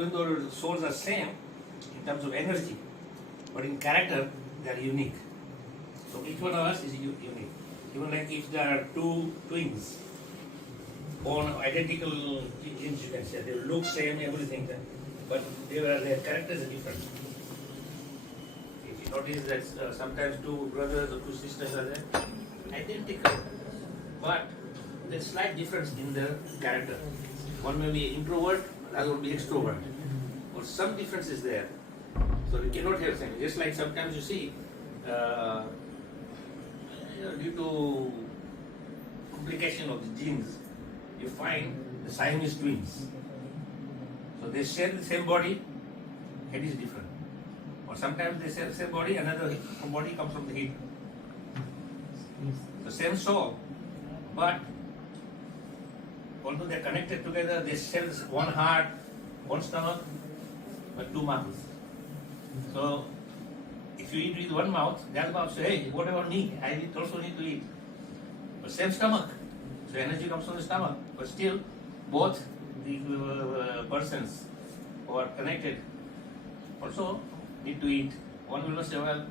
even though the souls are same in terms of energy, but in character they are unique. So each one of us is unique. Even like if there are two twins, born identical genes, you can say they look same, everything, but their characters are different. If you notice that sometimes two brothers or two sisters are there, identical, but there's slight difference in the character. One may be introvert, the other will be extrovert, or some difference is there. So you cannot have same. Just like sometimes you see, due to complication of the genes, you find the Siamese twins. So they share the same body, head is different. Or sometimes they share the same body, another body comes from the hip. The same soul, but although they're connected together, they share one heart, one stomach, but two mouths. So if you eat with one mouth, the other mouth says, hey, what about me? I also need to eat. But same stomach. So energy comes from the stomach. But still, both the persons who are connected also need to eat. One will not say, well,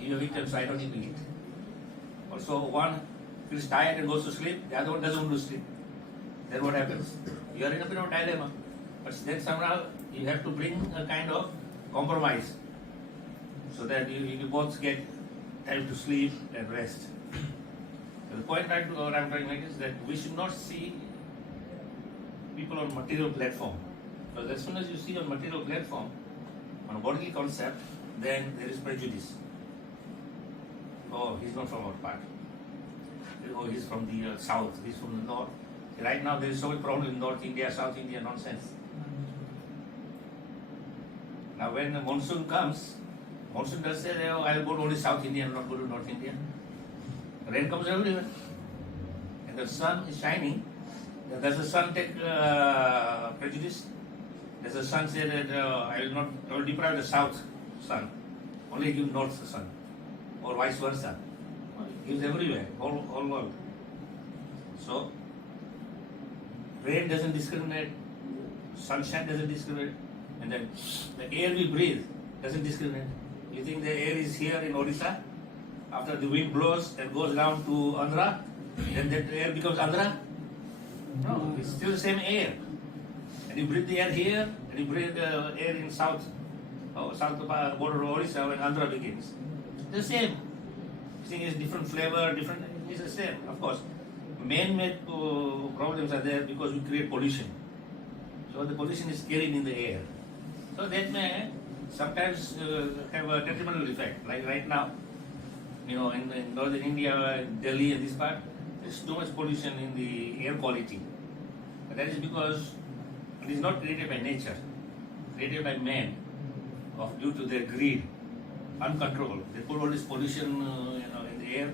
you have eaten, so I don't need to eat. Also, one feels tired and goes to sleep, the other one doesn't want to sleep. Then what happens? You are in a bit of a dilemma. But then somehow you have to bring a kind of compromise so that you both get time to sleep and rest. So the point I'm trying to make is that we should not see people on material platform. Because as soon as you see on material platform, on a bodily concept, then there is prejudice. Oh, he's not from our part. Oh, he's from the south, he's from the north. Right now there is so much problem in North India, South India, nonsense. Now when the monsoon comes, monsoon does say, oh, I'll go to only South India and not go to North India. Rain comes everywhere. And the sun is shining. Does the sun take prejudice? Does the sun say that I will deprive the south sun, only give north the sun? Or vice versa? It gives everywhere, all world. So, rain doesn't discriminate, sunshine doesn't discriminate, and then the air we breathe doesn't discriminate. You think the air is here in Odisha? After the wind blows and goes down to Andhra, then that air becomes Andhra? No, it's still the same air. And you breathe the air here, and you breathe the air in south border of Odisha when Andhra begins. It's the same. Thing is different flavor, different, it's the same. Of course, man-made problems are there because we create pollution. So the pollution is carried in the air. So that may sometimes have a detrimental effect. Like right now, in northern India, Delhi and this part, there's too much pollution in the air quality. But that is because it is not created by nature, created by man, due to their greed, uncontrolled. They put all this pollution, in the air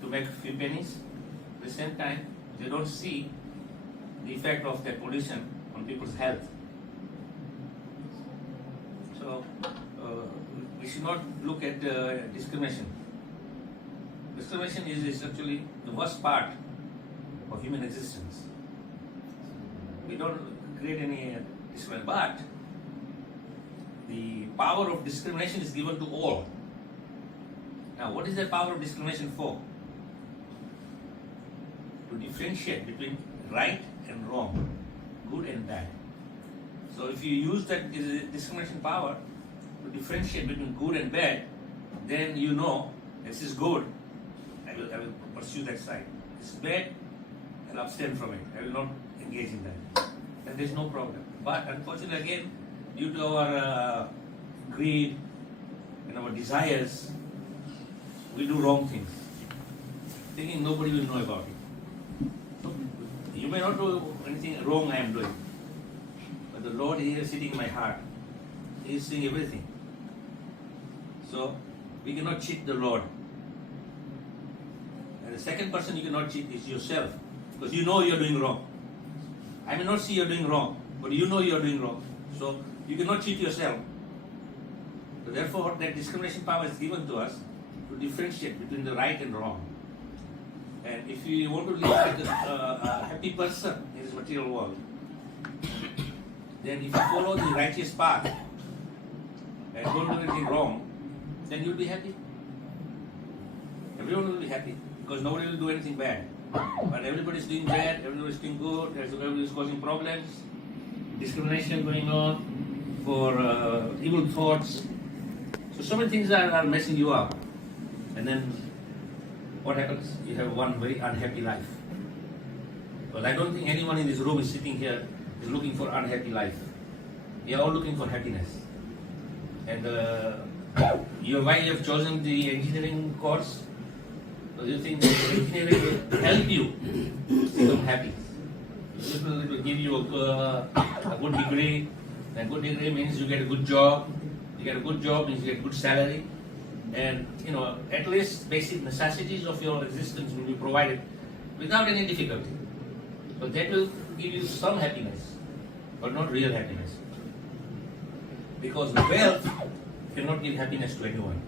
to make few pennies. At the same time, they don't see the effect of that pollution on people's health. So we should not look at discrimination. Discrimination is actually the worst part of human existence. We don't create any discrimination, but the power of discrimination is given to all. Now, what is the power of discrimination for? To differentiate between right and wrong, good and bad. So if you use that discrimination power to differentiate between good and bad, then you know this is good, I will pursue that side. This is bad, I'll abstain from it. I will not engage in that. Then there is no problem. But unfortunately, again, due to our greed and our desires, we do wrong things, thinking nobody will know about it. So you may not do anything wrong I am doing, but the Lord is here sitting in my heart. He is seeing everything. So we cannot cheat the Lord. And the second person you cannot cheat is yourself, because you know you are doing wrong. I may not see you are doing wrong, but you know you are doing wrong. So you cannot cheat yourself. So therefore, that discrimination power is given to us to differentiate between the right and wrong. And if you want to live like a happy person in this material world, then if you follow the righteous path and don't do anything wrong, then you'll be happy. Everyone will be happy because nobody will do anything bad. But everybody is doing bad, everybody is doing good, everybody is causing problems, discrimination going on, for evil thoughts. So many things are messing you up. And then what happens? You have one very unhappy life. But I don't think anyone in this room is sitting here is looking for unhappy life. We are all looking for happiness. And why you have chosen the engineering course? Because you think that engineering will help you become happy. It will give you a good degree. A good degree means you get a good job. You get a good job means you get good salary. And at least basic necessities of your existence will be provided without any difficulty. So that will give you some happiness, but not real happiness. Because wealth cannot give happiness to anyone.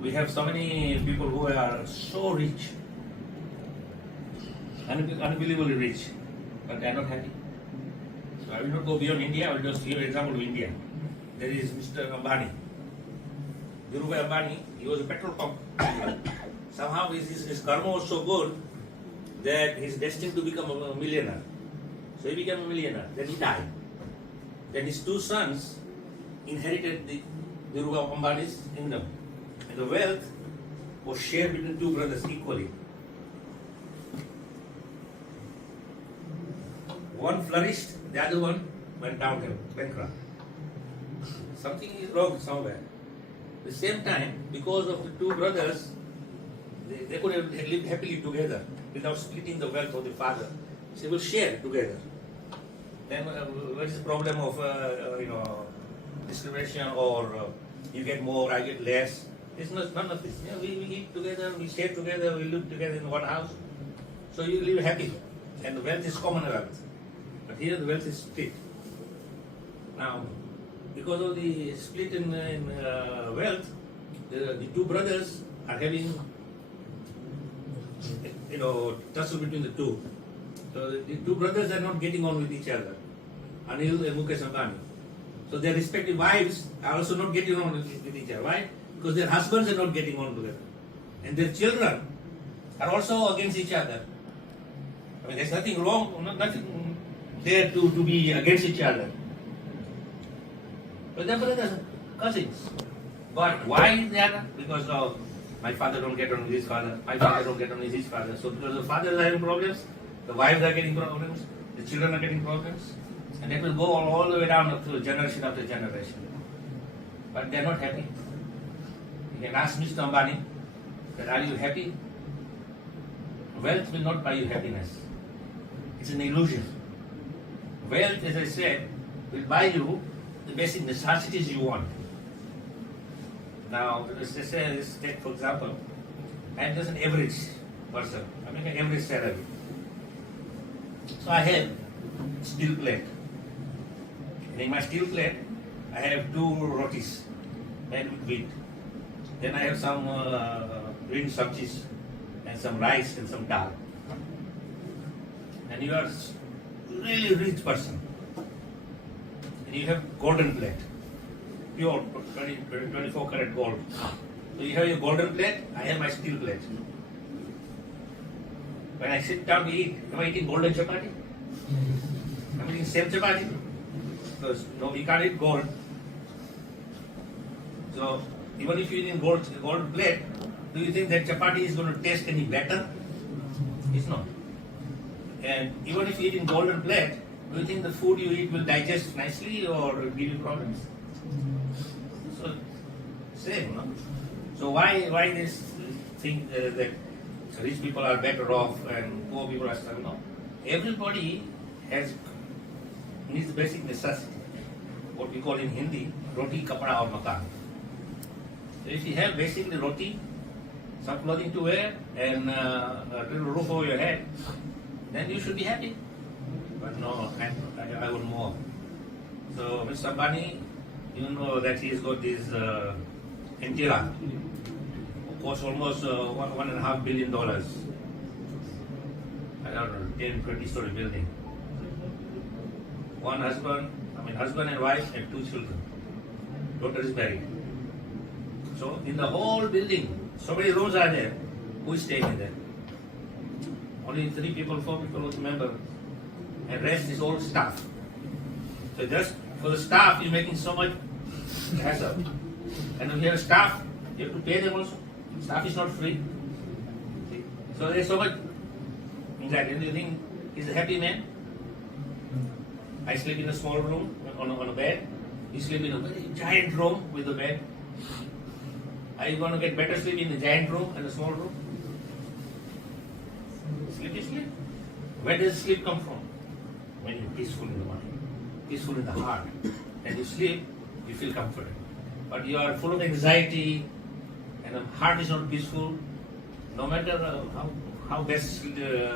We have so many people who are so rich, unbelievably rich, but they are not happy. So I will not go beyond India, I will just give an example of India. There is Mr. Ambani. Dhirubhai Ambani, he was a petrol pump. Somehow his karma was so good that he is destined to become a millionaire. So he became a millionaire. Then he died. Then his two sons inherited the Dhirubhai Ambani's kingdom. And the wealth was shared between two brothers equally. One flourished, the other one went downhill, bankrupt. Something is wrong somewhere. At the same time, because of the two brothers, they could have lived happily together without splitting the wealth of the father. So they will share together. Then what is the problem of discrimination or you get more, I get less? It's none of this. We eat together, we share together, we live together in one house. So you live happy. And the wealth is commonwealth. But here the wealth is split. Now, because of the split in wealth, the two brothers are having tussle between the two. So the two brothers are not getting on with each other, Anil and Mukesh Ambani. So their respective wives are also not getting on with each other. Why? Because their husbands are not getting on together. And their children are also against each other. I mean, there's nothing wrong, nothing there to be against each other. But they're brothers, cousins. But why they are? Because of my father don't get on with his father, my father don't get on with his father. So because the fathers are having problems, the wives are getting problems, the children are getting problems, and that will go all the way down to generation after generation. But they are not happy. You can ask Mr. Ambani, that are you happy? Wealth will not buy you happiness. It's an illusion. Wealth, as I said, will buy you the basic necessities you want. Now, let's take for example, I'm just an average person. I make an average salary. So I have steel plate. And in my steel plate, I have 2 rotis made with wheat. Then I have some green sabjis and some rice and some dal. And you are really rich person. And you have golden plate. Pure 24 karat gold. So you have your golden plate, I have my steel plate. When I sit down to eat, am I eating golden chapati? I'm eating same chapati. Because no, we can't eat gold. So even if you eat in gold plate, do you think that chapati is going to taste any better? It's not. And even if you eat in golden plate, do you think the food you eat will digest nicely or give you problems? So same, no? So why this thing that rich people are better off and poor people are struggling? No. Everybody needs basic necessity. What we call in Hindi, roti, kapda or makan. So if you have basically roti, some clothing to wear and a little roof over your head, then you should be happy. But no, I want more. So Mr. Ambani, you know that he's got this Intira, costs almost $1.5 billion. I don't know, 10, 20 story building. one husband and wife and 2 children. Daughter is married. So in the whole building, so many rooms are there. Who is staying in there? Only 3 people, 4 people was member, and rest is all staff. So just for the staff, you're making so much hassle. And if you have staff, you have to pay them also. Staff is not free. See? So there's so much anxiety. And you think he's a happy man? I sleep in a small room on a bed. You sleep in a very giant room with a bed. Are you going to get better sleep in a giant room and a small room? Sleep is sleep. Where does sleep come from? When you're peaceful in the mind, peaceful in the heart, and you sleep, you feel comforted. But you are full of anxiety, and the heart is not peaceful. No matter how best they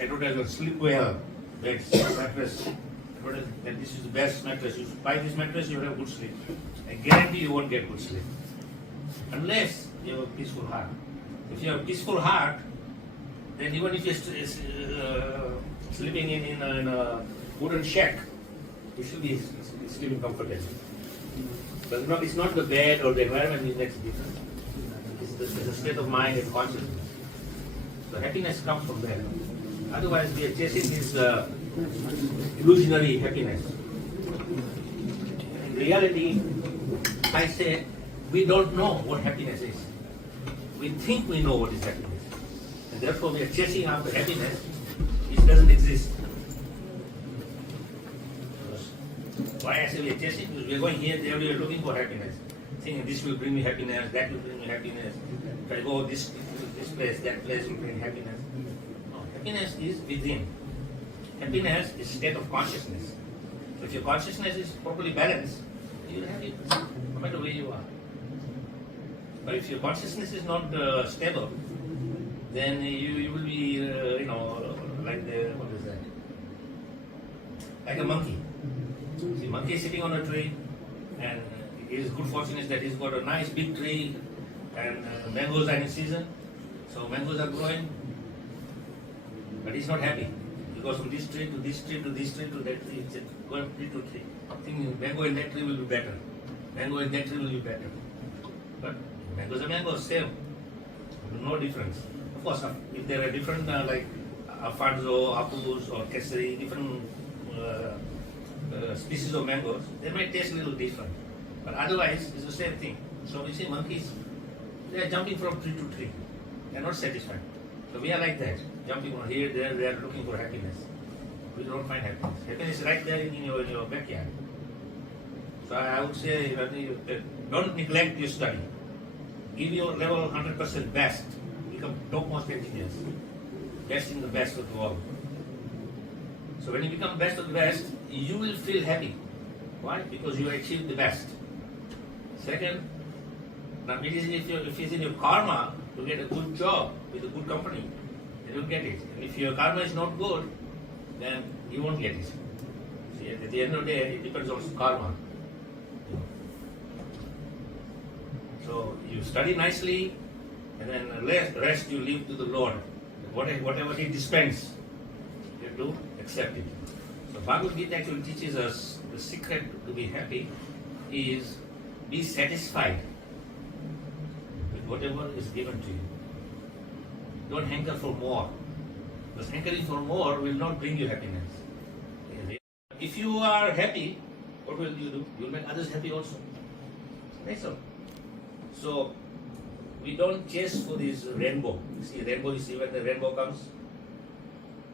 advertise sleep well, mattress. That this is the best mattress. You buy this mattress, you will have good sleep. I guarantee you won't get good sleep unless you have a peaceful heart. If you have a peaceful heart, then even if you're sleeping in a wooden shack, you should be sleeping comfortably. But it's not the bed or the environment that makes a difference. It's the state of mind and consciousness. So happiness comes from there. Otherwise, we are chasing this illusionary happiness. In reality, I say, we don't know what happiness is. We think we know what is happiness. And therefore, we are chasing after happiness which doesn't exist. Why I say we are chasing? Because we are going here, there, we are looking for happiness. Thinking this will bring me happiness, that will bring me happiness. If I go this place, that place will bring happiness. No, happiness is within. Happiness is state of consciousness. So if your consciousness is properly balanced, you will have it no matter where you are. But if your consciousness is not stable, then you will be, like a monkey. See, monkey is sitting on a tree, and his good fortune is that he's got a nice big tree, and mangoes are in season, so mangoes are growing, but he's not happy. He goes from this tree to this tree to this tree to that tree. He's going from tree to tree. Thinking mango in that tree will be better. Mango in that tree will be better. But mangoes are mangoes, same. No difference. Of course, if there are different like Alfonso, Apus or Kesari, different species of mangoes, they might taste a little different. But otherwise, it's the same thing. So we see monkeys, they are jumping from tree to tree. They are not satisfied. So we are like that, jumping from here, there, they are looking for happiness. We don't find happiness. Happiness is right there in your backyard. So I would say, don't neglect your study. Give your level 100% best. Become topmost engineers. Best in the best of the world. So when you become best of the best, you will feel happy. Why? Because you achieved the best. Second, now it is if it's in your karma to get a good job with a good company, then you'll get it. And if your karma is not good, then you won't get it. See, at the end of the day, it depends on karma. So you study nicely, and then rest you leave to the Lord. Whatever He dispenses, you have to accept it. So Bhagavad Gita actually teaches us the secret to be happy is be satisfied with whatever is given to you. Don't hanker for more. Because hankering for more will not bring you happiness. If you are happy, what will you do? You will make others happy also. That's all. So we don't chase for this rainbow. You see rainbow, you see when the rainbow comes,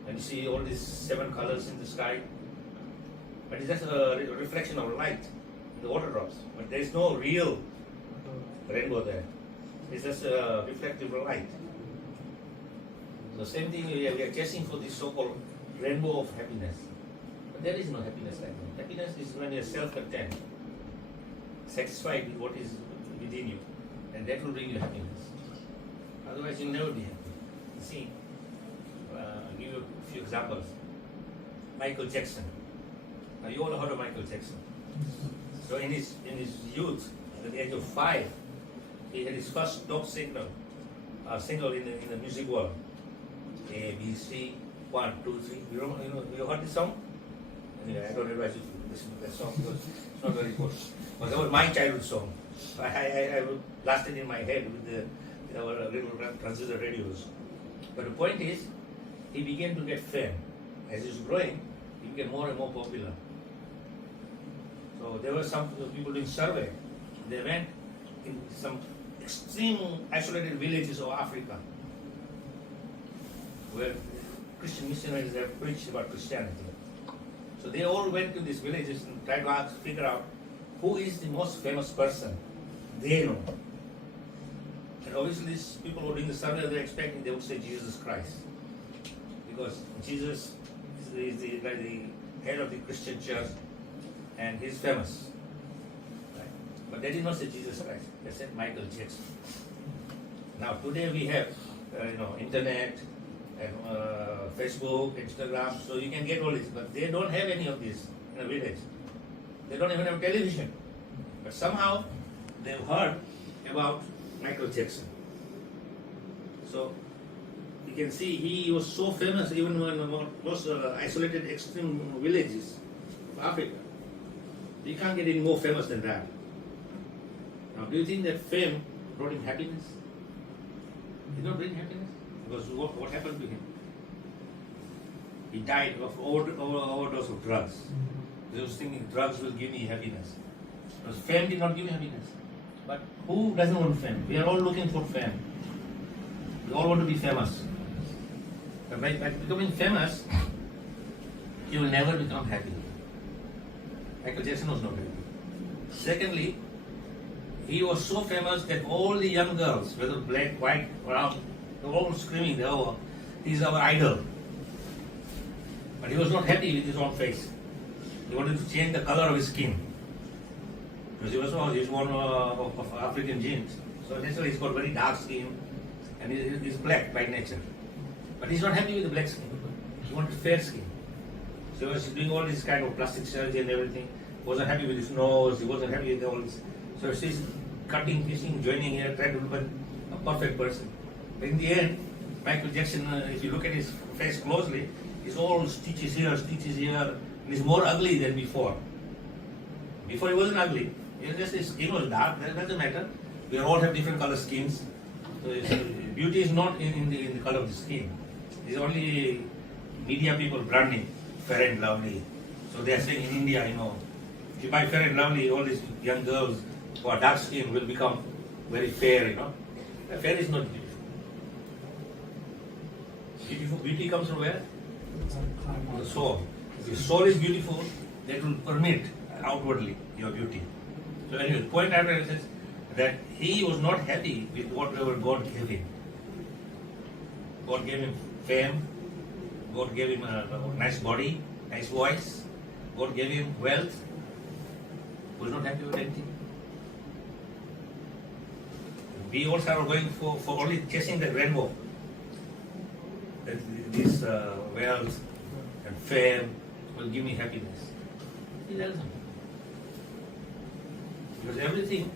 and you see all these 7 colors in the sky. But it's just a reflection of light in the water drops. But there is no real rainbow there. It's just a reflective light. So same thing, we are chasing for this so-called rainbow of happiness. But there is no happiness like that. Happiness is when you are self-content, satisfied with what is within you. And that will bring you happiness. Otherwise, you'll never be happy. See, I'll give you a few examples. Michael Jackson. Now, you all know heard of Michael Jackson. So, in his youth, at the age of 5, he had his first top single in the music world. A, B, C, 1, 2, 3. You heard this song? Anyway, I don't advise you to listen to that song because it's not very good. But that was my childhood song. I blasted in my head with our little transistor radios. But the point is, he began to get fame. As he was growing, he became more and more popular. So there were some people doing survey. They went in some extreme isolated villages of Africa where Christian missionaries have preached about Christianity. So they all went to these villages and tried to figure out who is the most famous person they know. And obviously these people who are doing the survey, they're expecting they would say Jesus Christ. Because Jesus is the head of the Christian church and he's famous. Right? But they did not say Jesus Christ, they said Michael Jackson. Now today we have internet, and Facebook, Instagram, so you can get all this, but they don't have any of this in a village. They don't even have television. But somehow they've heard about Michael Jackson. So you can see he was so famous even in those isolated extreme villages of Africa. You can't get any more famous than that. Now do you think that fame brought him happiness? It did not bring happiness. Because what happened to him? He died of overdose of drugs. He was thinking drugs will give me happiness. Because fame did not give happiness. But who doesn't want fame? We are all looking for fame. We all want to be famous. But by becoming famous, you will never become happy. Michael Jackson was not happy. Secondly, he was so famous that all the young girls, whether black, white, brown, they were all screaming, oh, he's our idol. But he was not happy with his own face. He wanted to change the color of his skin. Because he was born of African genes. So naturally he's got very dark skin and he's black by nature. But he's not happy with the black skin. He wanted fair skin. So he was doing all this kind of plastic surgery and everything. He wasn't happy with his nose, he wasn't happy with all this. So he's cutting, piercing, joining here, trying to look a perfect person. But in the end, Michael Jackson, if you look at his face closely, he's all stitches here, and he's more ugly than before. Before he wasn't ugly. Just his skin was dark, that doesn't matter. We all have different color skins. So beauty is not in the color of the skin. It's only media people branding Fair and Lovely. So they are saying in India, if you buy Fair and Lovely, all these young girls who are dark skinned will become very fair, Fair is not beautiful. Beauty comes from where? From the soul. If your soul is beautiful, that will permit outwardly your beauty. So anyway, the point after is that he was not happy with whatever God gave him. God gave him fame, God gave him a nice body, nice voice, God gave him wealth. He was not happy with anything. We also are going for only chasing the rainbow. That this wealth and fame will give me happiness. It doesn't. Because everything,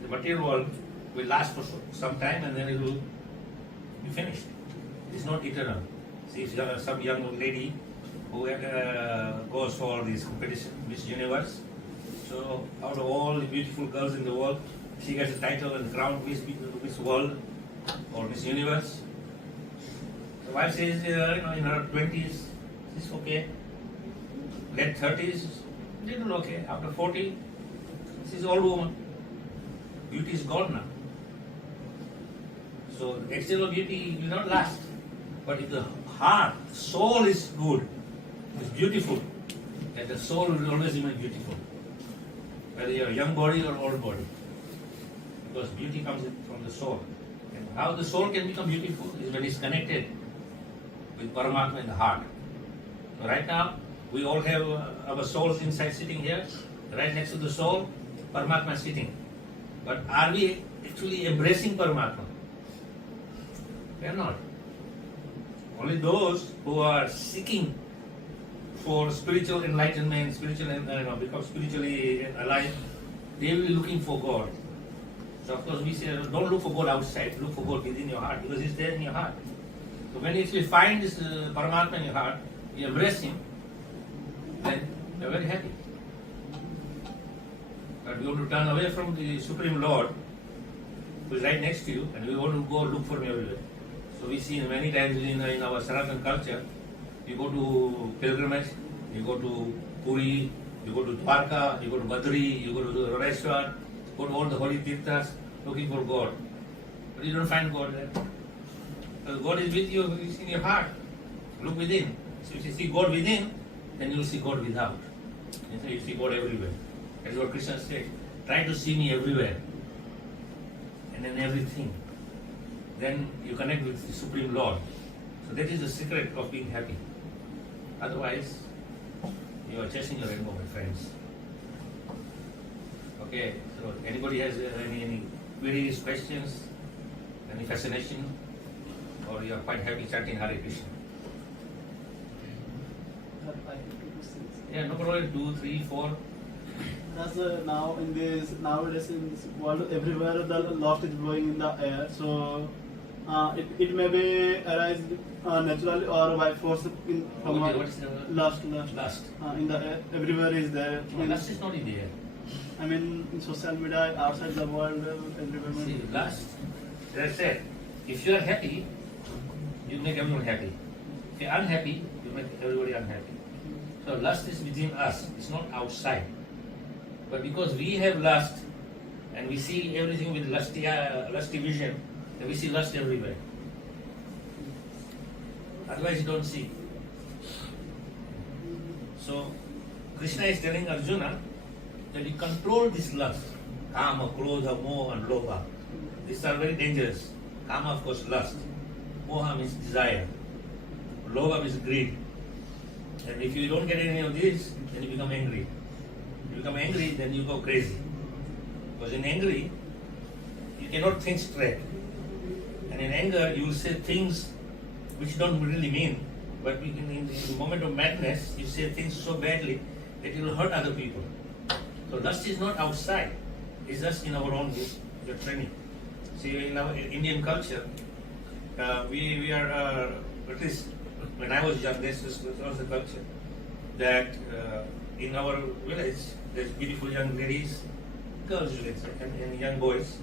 the material world, will last for some time and then it will be finished. It's not eternal. See, if some young lady who goes for this competition, Miss Universe, so out of all the beautiful girls in the world, she gets a title and crown Miss World or Miss Universe. So while she is in her 20s, she's okay. Late 30s, little okay. After 40, she's an old woman. Beauty is gone now. So external beauty will not last. But if the heart, the soul is good, is beautiful, then the soul will always remain beautiful. Whether you have a young body or old body. Because beauty comes from the soul. And how the soul can become beautiful is when it's connected with Paramatma in the heart. So right now, we all have our souls inside sitting here. Right next to the soul, Paramatma is sitting. But are we actually embracing Paramatma? We are not. Only those who are seeking for spiritual enlightenment, become spiritually alive, they will be looking for God. So of course we say, don't look for God outside, look for God within your heart, because He's there in your heart. So when you actually find this Paramatma in your heart, you embrace Him, then You're very happy. But we want to turn away from the Supreme Lord, who is right next to you, and we want to go look for him everywhere. So we see many times in our Sanatan culture, you go to pilgrimage, you go to Puri, you go to Dwarka, you go to Badri, you go to the restaurant, go to all the holy tirthas, looking for God. But you don't find God there. Because God is with you, He's in your heart. Look within. So if you see God within, then you will see God without. And so you see God everywhere. That's what Krishna said. Try to see me everywhere. And in everything. Then you connect with the Supreme Lord. So that is the secret of being happy. Otherwise, you are chasing your rainbow, my friends. Okay, so anybody has any queries, questions, any fascination? Or you are quite happy chanting Hare Krishna? Yeah, no problem. 2, 3, 4. As now in this nowadays in this world, everywhere the lust is blowing in the air. So it may be arise naturally or by force in from What is the lust lust? in the air. Everywhere is there. No, lust is not in the air. I mean, in social media, outside the world, everywhere. See, lust, as I said, if you are happy, you make everyone happy. If you are unhappy, you make everybody unhappy. So lust is within us, it's not outside. But because we have lust, and we see everything with lusty vision, then we see lust everywhere. Otherwise you don't see. So Krishna is telling Arjuna that you control this lust. Kama, Krodha, Moha and Lobha. These are very dangerous. Kama, of course, lust. Moha means desire. Lobha means greed. And if you don't get any of these, then you become angry. You become angry, then you go crazy. Because in angry, you cannot think straight. And in anger, you will say things which don't really mean. But in the moment of madness, you say things so badly that you will hurt other people. So lust is not outside. It's just in our own training. See, in our Indian culture, we are, at least when I was young, this was the culture, that in our village, there's beautiful young ladies, girls, let's say, and young boys,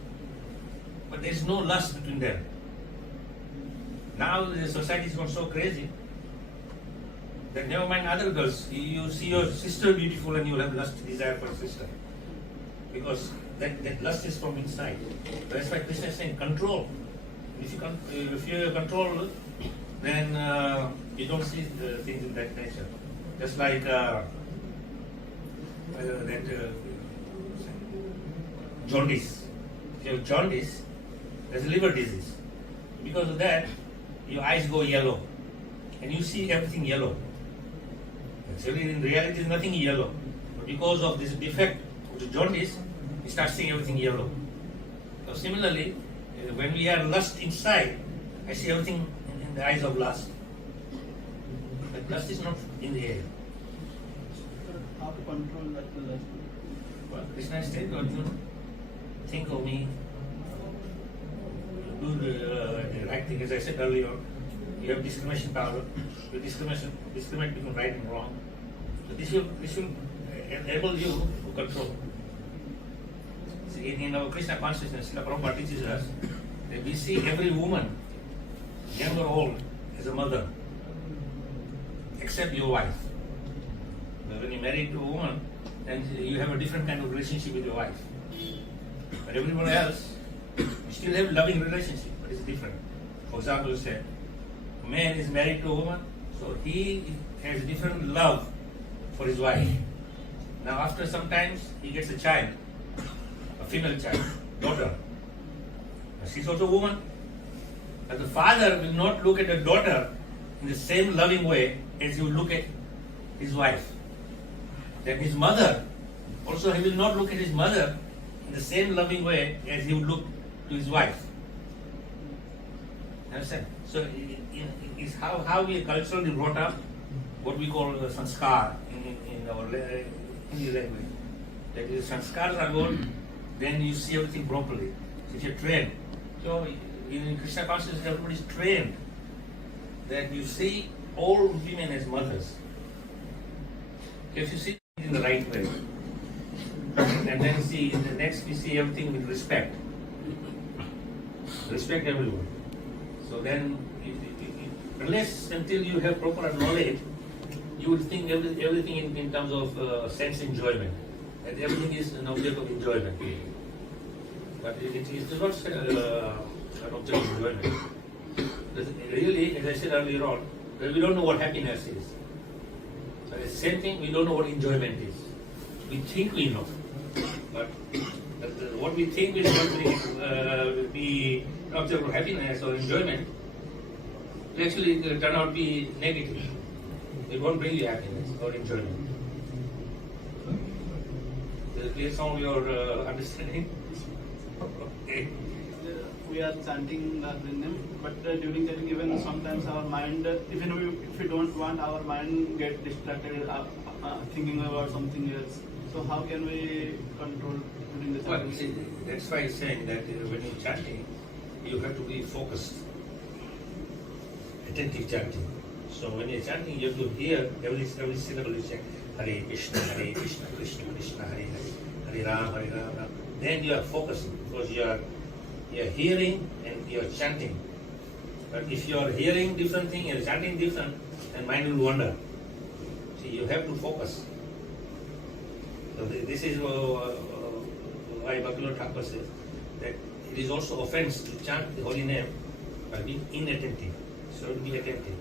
but there's no lust between them. Now the society has gone so crazy that never mind other girls, you see your sister beautiful and you will have lust, desire for sister. Because that lust is from inside. That's why Krishna is saying control. If you control, then you don't see things in that nature. Just like jaundice. If you have jaundice, there's a liver disease. Because of that, your eyes go yellow, and you see everything yellow. Actually, in reality, there's nothing yellow. But because of this defect of the jaundice, you start seeing everything yellow. So similarly, when we have lust inside, I see everything in the eyes of lust. But lust is not in the air. How to control that lust? Well, Krishna said, Arjuna, think of me. Do the right thing. As I said earlier, you have discrimination power. You discriminate between right and wrong. So this will enable you to control. See, in our Krishna consciousness, Srila Prabhupada teaches us that we see every woman, young or old, as a mother, except your wife. But when you marry to a woman, then you have a different kind of relationship with your wife. But everyone else, you still have a loving relationship, but it's different. For example, say, a man is married to a woman, so he has different love for his wife. Now after some times, he gets a child, a female child, daughter. She's also a woman. But the father will not look at the daughter in the same loving way as he will look at his wife. Then his mother, also he will not look at his mother in the same loving way as he would look to his wife. Understand? So it's how we are culturally brought up, what we call the sanskar in our Hindi language. That if sanskars are good, then you see everything properly. So if you're trained. So in Krishna consciousness, everybody is trained that you see all women as mothers. If you see in the right way. And then see, in the next we see everything with respect. Respect everyone. So then, unless until you have proper knowledge, you will think everything in terms of sense enjoyment. And everything is an object of enjoyment. But it is not an object of enjoyment. Really, as I said earlier on, we don't know what happiness is. But the same thing, we don't know what enjoyment is. We think we know. But what we think is going to be an object of happiness or enjoyment, will actually turn out to be negative. It won't bring you happiness or enjoyment. Based on your understanding. Okay. We are chanting the name, but during chanting, even sometimes our mind, even if we don't want, our mind get distracted, thinking about something else. So how can we control during the chanting? Well, see, that's why I'm saying that when you're chanting, you have to be focused, attentive chanting. So when you're chanting, you have to hear every syllable you say, Hare Krishna, Krishna Krishna, Hare Hare, Hare Ram, Ram. Then you are focused because you are hearing and you are chanting. But if you are hearing different thing and chanting different, then mind will wander. See, you have to focus. So this is why Bhaktivinoda Thakur says that it is also offense to chant the holy name by being inattentive. So to be attentive.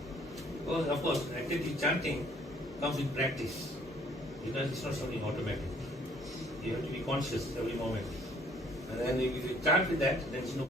Well, of course, attentive chanting comes with practice because it's not something automatic. You have to be conscious every moment. And then if you chant with that, then it's no